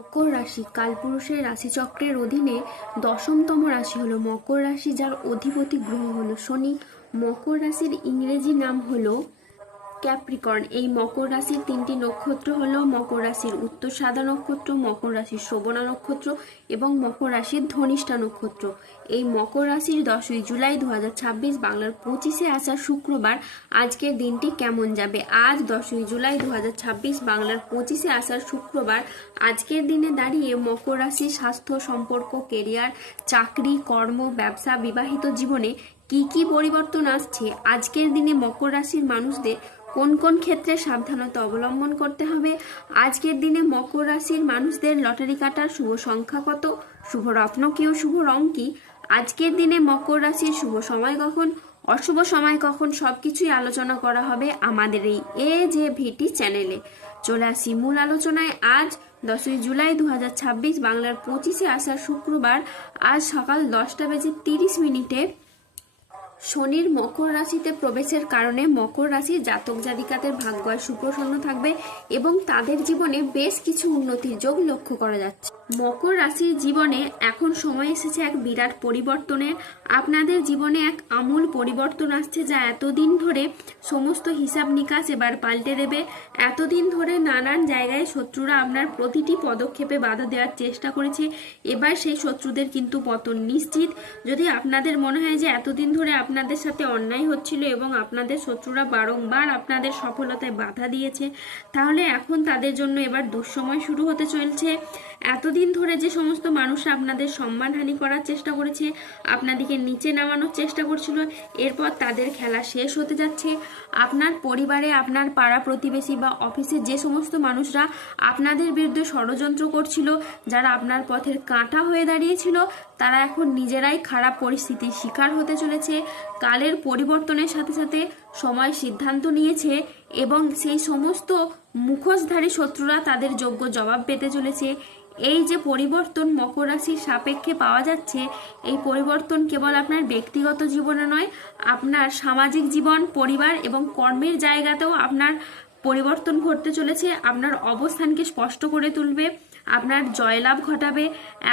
মকর রাশি কালপুরুষের রাশিচক্রের অধীনে দশমতম রাশি হলো মকর রাশি, যার অধিপতি গ্রহ হলো শনি। মকর রাশির ইংরেজি নাম হলো ক্যাপ্রিকর্ন। এই মকর রাশির তিনটি নক্ষত্র হলো মকর রাশির উত্তরসাদা নক্ষত্র, মকর রাশির শ্রবণা নক্ষত্র এবং মকর রাশির ধনিষ্ঠা নক্ষত্র। এই মকর রাশির 10ই জুলাই 2026 বাংলার 25-এ আসা শুক্রবার আজকের দিনটি কেমন যাবে। আজ 10ই জুলাই 2026 বাংলার 25-এ আসার শুক্রবার আজকের দিনে দাঁড়িয়ে মকর রাশির স্বাস্থ্য, সম্পর্ক, কেরিয়ার, চাকরি, কর্ম, ব্যবসা, বিবাহিত জীবনে কি কি পরিবর্তন আসছে। আজকের দিনে মকর রাশির মানুষদের কোন কোন ক্ষেত্রে সাবধানতা অবলম্বন করতে হবে। আজকের দিনে মকর রাশির মানুষদের লটারি কাটার শুভ সংখ্যা কত, শুভ রত্ন কি ও শুভ রং কি। আজকের দিনে মকর রাশির শুভ সময় কখন, অশুভ সময় কখন, সবকিছুই আলোচনা করা হবে আমাদের এই AJVT চ্যানেলে। চলে আসি মূল আলোচনায়। আজ 10ই জুলাই 2026 বাংলার 25-এ আসা শুক্রবার আজ সকাল 10টা বেজে 30 মিনিটে শনির মকর রাশিতে প্রবেশের কারণে মকর রাশির জাতক জাতিকাদের ভাগ্য সুপ্রসন্ন থাকবে এবং তাদের জীবনে বেশ কিছু উন্নতির যোগ লক্ষ্য করা যাচ্ছে। মকর রাশির জীবনে এখন সময় এসেছে এক বিরাট পরিবর্তনের। আপনাদের জীবনে এক আমূল পরিবর্তন আসছে, যা এতদিন ধরে সমস্ত হিসাব নিকাশ এবার পাল্টে দেবে। এতদিন ধরে নানান জায়গায় শত্রুরা আপনার প্রতিটি পদক্ষেপে বাধা দেওয়ার চেষ্টা করেছে, এবার সেই শত্রুদের কিন্তু পতন নিশ্চিত। যদি আপনাদের মনে হয় যে এতদিন ধরে আপনাদের সাথে অন্যায় হচ্ছিল এবং আপনাদের শত্রুরা বারংবার আপনাদের সফলতায় বাধা দিয়েছে, তাহলে এখন তাদের জন্য এবার দুঃসময় শুরু হতে চলছে। এতদিন ধরে যে সমস্ত মানুষরা আপনাদের সম্মানহানি করার চেষ্টা করেছে, আপনাদেরকে নিচে নামানোর চেষ্টা করছিল, এরপর তাদের খেলা শেষ হতে যাচ্ছে। আপনার পরিবারে, আপনার পাড়া প্রতিবেশী বা অফিসে যে সমস্ত মানুষরা আপনাদের বিরুদ্ধে ষড়যন্ত্র করছিল, যারা আপনার পথের কাঁটা হয়ে দাঁড়িয়েছিল, তারা এখন নিজেরাই খারাপ পরিস্থিতির শিকার হতে চলেছে। কালের পরিবর্তনের সাথে সাথে সময় সিদ্ধান্ত নিয়েছে এবং সেই সমস্ত মুখোশধারী শত্রুরা তাদের যোগ্য জবাব পেতে চলেছে। এই যে পরিবর্তন মকর রাশির সাপেক্ষে পাওয়া যাচ্ছে, এই পরিবর্তন কেবল আপনার ব্যক্তিগত জীবনে নয়, আপনার সামাজিক জীবন, পরিবার এবং কর্মের জায়গাতেও আপনার পরিবর্তন ঘটতে চলেছে। আপনার অবস্থানকে স্পষ্ট করে তুলবে, আপনার জয়লাভ ঘটাবে।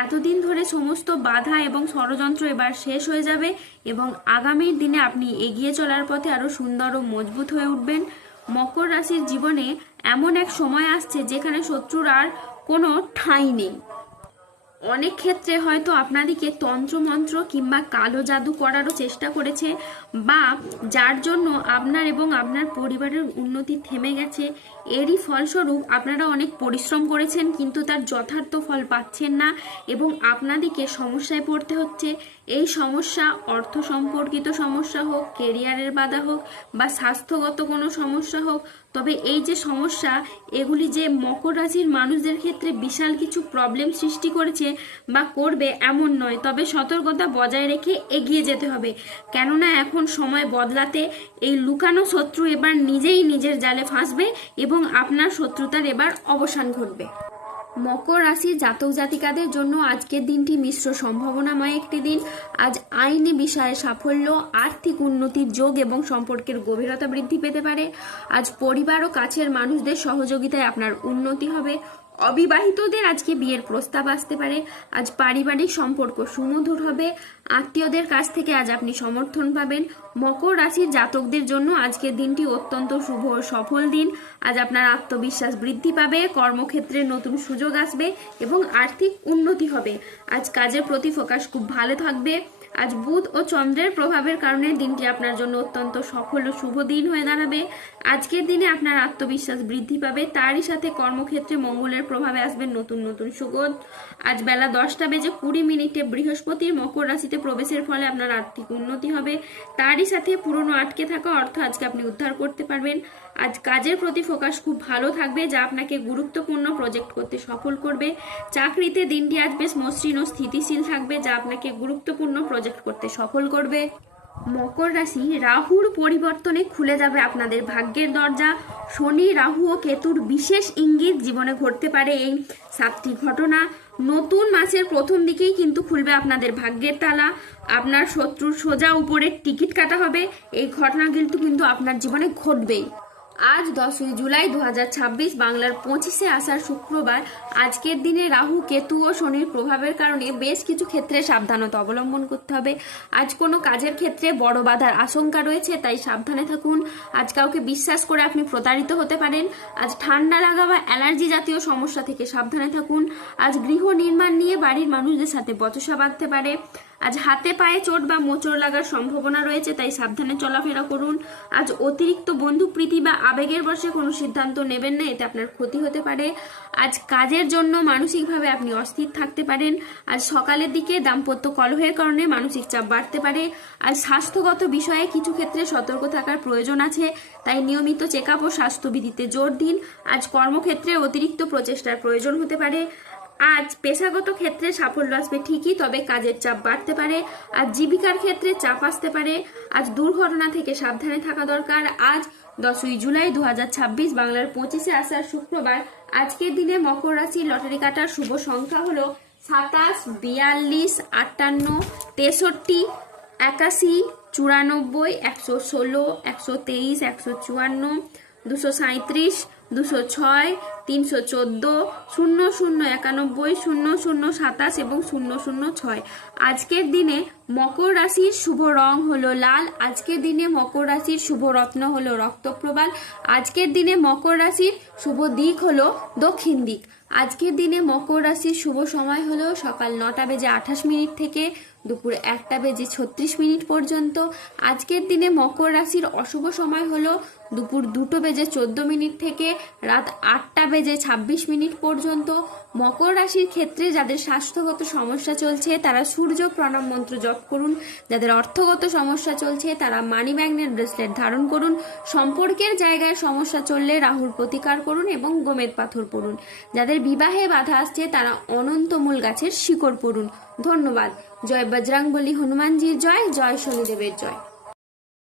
এতদিন ধরে সমস্ত বাধা এবং ষড়যন্ত্র এবার শেষ হয়ে যাবে এবং আগামীর দিনে আপনি এগিয়ে চলার পথে আরো সুন্দর ও মজবুত হয়ে উঠবেন। মকর রাশির জীবনে এমন এক সময় আসছে যেখানে শত্রুর আর কোনো ঠাঁই নেই। অনেক ক্ষেত্রে হয়তো আপনাদেরকে তন্ত্রমন্ত্র কিংবা কালো জাদু করারও চেষ্টা করেছে, বা যার জন্য আপনার এবং আপনার পরিবারের উন্নতি থেমে গেছে। এরই ফলস্বরূপ আপনারা অনেক পরিশ্রম করেছেন কিন্তু তার যথার্থ ফল পাচ্ছেন না এবং আপনাদেরকে সমস্যায় পড়তে হচ্ছে। এই সমস্যা অর্থ সম্পর্কিত সমস্যা হোক, কেরিয়ারের বাধা হোক বা স্বাস্থ্যগত কোনো সমস্যা হোক, তবে এই যে সমস্যা, এগুলি যে মকর রাশির মানুষদের ক্ষেত্রে বিশাল কিছু প্রবলেম সৃষ্টি করেছে বা করবে এমন নয়, তবে সতর্কতা বজায় রেখে এগিয়ে যেতে হবে। কেননা এখন সময় বদলাতে এই লুকানো শত্রু এবার নিজেই নিজের জালে ফাঁসবে এবং আপনার শত্রুতার এবার অবসান ঘটবে। মকর রাশির জাতক জাতিকাদের জন্য আজকের দিনটি মিশ্র সম্ভাবনাময় একটি দিন। আজ আইনি বিষয়ে সাফল্য, আর্থিক উন্নতির যোগ এবং সম্পর্কের গভীরতা বৃদ্ধি পেতে পারে। আজ পরিবার ও কাছের মানুষদের সহযোগিতায় আপনার উন্নতি হবে। অবিবাহিতদের আজকে বিয়ের প্রস্তাব আসতে পারে। আজ পারিবারিক সম্পর্ক সুমধুর হবে। আত্মীয়দের কাছ থেকে আজ আপনি সমর্থন পাবেন। মকর রাশির জাতকদের জন্য আজকের দিনটি অত্যন্ত শুভ ও সফল দিন। আজ আপনার আত্মবিশ্বাস বৃদ্ধি পাবে, কর্মক্ষেত্রে নতুন সুযোগ আসবে এবং আর্থিক উন্নতি হবে। আজ কাজের প্রতি ফোকাস খুব ভালো থাকবে। আজ বুধ ও চন্দ্রের প্রভাবের কারণে দিনটি আপনার জন্য অত্যন্ত সফল ও শুভ দিন হয়ে দাঁড়াবে। আজকের দিনে আপনার আত্মবিশ্বাস বৃদ্ধি পাবে, তারই সাথে কর্মক্ষেত্রে মঙ্গলের প্রভাবে আসবে নতুন নতুন সুযোগ। আজ বেলা 10টা বেজে 20 মিনিটে বৃহস্পতির মকর রাশিতে প্রবেশের ফলে আপনার আর্থিক উন্নতি হবে, তারই সাথে পুরনো আটকে থাকা অর্থ আজকে আপনি উদ্ধার করতে পারবেন। আজ কাজের প্রতি ফোকাস খুব ভালো থাকবে, যা আপনাকে গুরুত্বপূর্ণ প্রজেক্ট করতে সফল করবে। চাকরিতে দিনটি আজ বেশ মসৃণ ও স্থিতিশীল থাকবে, যা আপনাকে গুরুত্বপূর্ণ প্রজেক্ট করতে সফল করবে। মকর রাশি রাহুর পরিবর্তনে খুলে যাবে আপনাদের ভাগ্যের দরজা। শনি, রাহু ও কেতুর বিশেষ ইঙ্গিত জীবনে ঘটতে পারে। এই 7টি ঘটনা নতুন মাসের প্রথম দিকেই কিন্তু খুলবে আপনাদের ভাগ্যের তালা। আপনার শত্রুর সোজা উপরে টিকিট কাটা হবে। এই ঘটনাগুলো কিন্তু আপনার জীবনে ঘটবেই। আজ 10ই জুলাই 2026 বাংলার 25শে আষাঢ় শুক্রবার। আজকের দিনে রাহু, কেতু ও শনির প্রভাবের কারণে বেশ কিছু ক্ষেত্রে সাবধানতা অবলম্বন করতে হবে। আজ কোনো কাজের ক্ষেত্রে বড় বাধার আশঙ্কা রয়েছে, তাই সাবধানে থাকুন। আজ কাউকে বিশ্বাস করে আপনি প্রতারিত হতে পারেন। আজ ঠান্ডা লাগা বা অ্যালার্জি জাতীয় সমস্যা থেকে সাবধানে থাকুন। আজ গৃহ নির্মাণ নিয়ে বাড়ির মানুষদের সাথে বচসা বাঁধতে পারে। আজ হাতে পায়ে চোট বা মোচড় লাগার সম্ভাবনা রয়েছে, তাই সাবধানে চলাফেরা করুন। আজ অতিরিক্ত বন্ধুপ্রীতি বা আবেগের বশে কোনো সিদ্ধান্ত নেবেন না, এতে আপনার ক্ষতি হতে পারে। আজ কাজের জন্য মানসিকভাবে আপনি অস্থির থাকতে পারেন। আজ সকালের দিকে দাম্পত্য কলহের কারণে মানসিক চাপ বাড়তে পারে। আজ স্বাস্থ্যগত বিষয়ে কিছু ক্ষেত্রে সতর্ক থাকার প্রয়োজন আছে, তাই নিয়মিত চেক আপ ও স্বাস্থ্যবিধিতে জোর দিন। আজ কর্মক্ষেত্রে অতিরিক্ত প্রচেষ্টার প্রয়োজন হতে পারে। আজ পেশাগত ক্ষেত্রে সাফল্য আসবে ঠিকই, তবে কাজের চাপ বাড়তে পারে। আজ জীবিকার ক্ষেত্রে চাপ আসতে পারে। আজ দুর্ঘটনা থেকে সাবধানে থাকা দরকার। আজ 10ই জুলাই 2026 বাংলার 25শে আষাঢ় শুক্রবার। আজকের দিনে মকর রাশির লটারি কাটার শুভ সংখ্যা হলো 27, 42, 58, 63, 81, 94, 116, 123, 154, 237, 206, 314, 0091, 0027 এবং 006। আজকের দিনে মকর রাশির শুভ রং হলো লাল। আজকের দিনে মকর রাশির শুভ রত্ন হলো রক্তপ্রবাল। আজকের দিনে মকর রাশির শুভ দিক হলো দক্ষিণ দিক। আজকের দিনে মকর রাশির শুভ সময় হলো সকাল 9:28 থেকে দুপুর 1:36 পর্যন্ত। আজকের দিনে মকর রাশির অশুভ সময় হলো দুপুর 2:14 থেকে রাত 8:26 পর্যন্ত। মকর রাশির ক্ষেত্রে যাদের স্বাস্থ্যগত সমস্যা চলছে তারা সূর্য প্রণাম মন্ত্র জপ করুন। যাদের অর্থগত সমস্যা চলছে তারা মানি ম্যাগনেট ব্রেসলেট ধারণ করুন। সম্পর্কের জায়গায় সমস্যা চললে রাহুর প্রতিকার করুন এবং গোমেদ পাথর পড়ুন। যাদের বিবাহে বাধা আসছে তারা অনন্তমূল গাছের শিকড় পড়ুন। ধন্যবাদ। জয় বজরংবলী হনুমানজির জয়, জয় শনিদেবের জয়।